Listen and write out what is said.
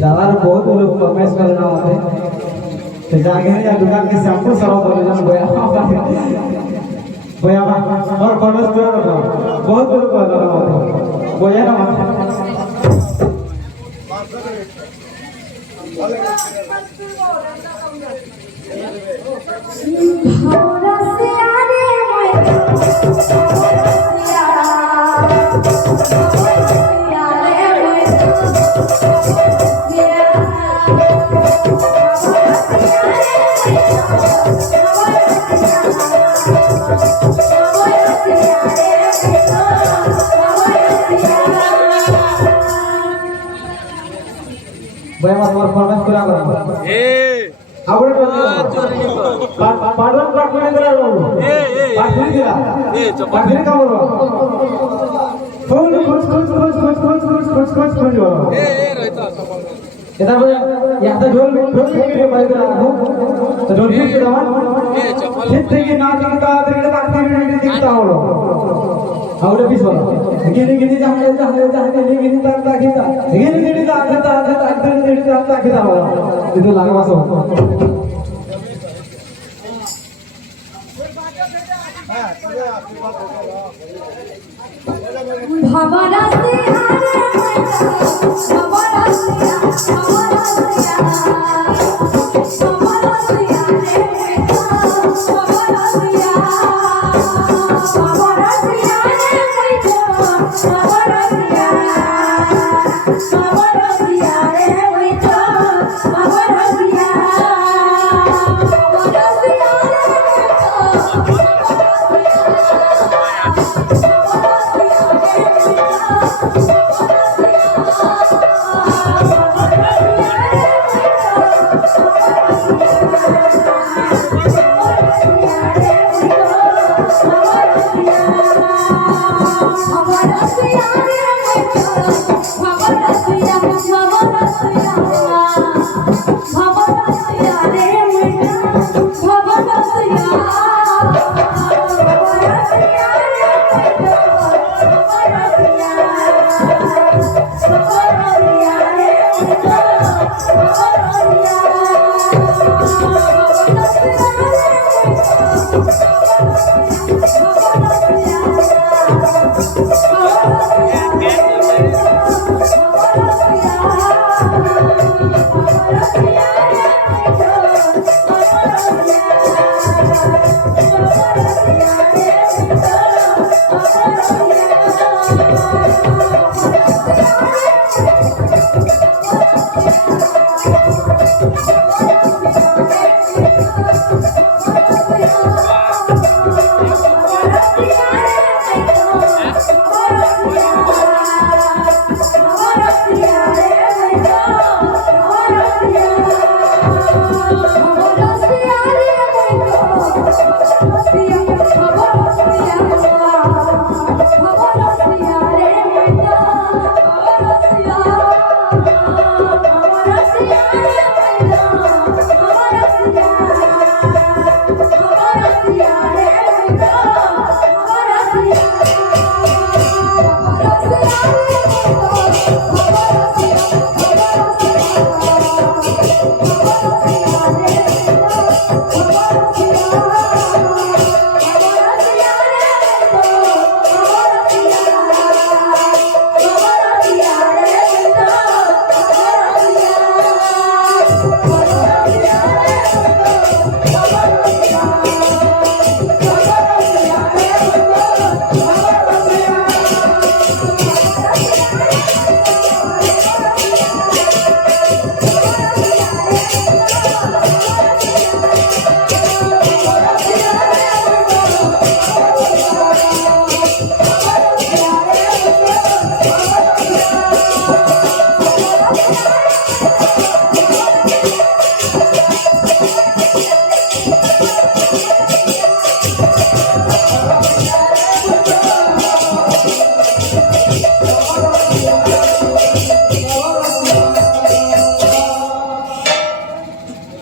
दादा बहुत लोग फरमाइश करना होते हैं तो जाके या दुकान के शैम्पू सराव कर जन बोया बोया और फरमाइश करो बहुत लोग करना होता बोया ना बोया मार फरमाइश करा करो ए आवड पाडवन पाटणे करा पाटणी दिला पाटणी का बोलो फोन खोज रहता এটা याता ढोल के बाई करा तो ढोल के दावा ठीक ठीक ना दिखता तेरे काटते नहीं दिखता हो आवडे पीस वाला गिनी जाने गिनी ताकता खिता गिनी ताकता हो itu lagi masuk Mama,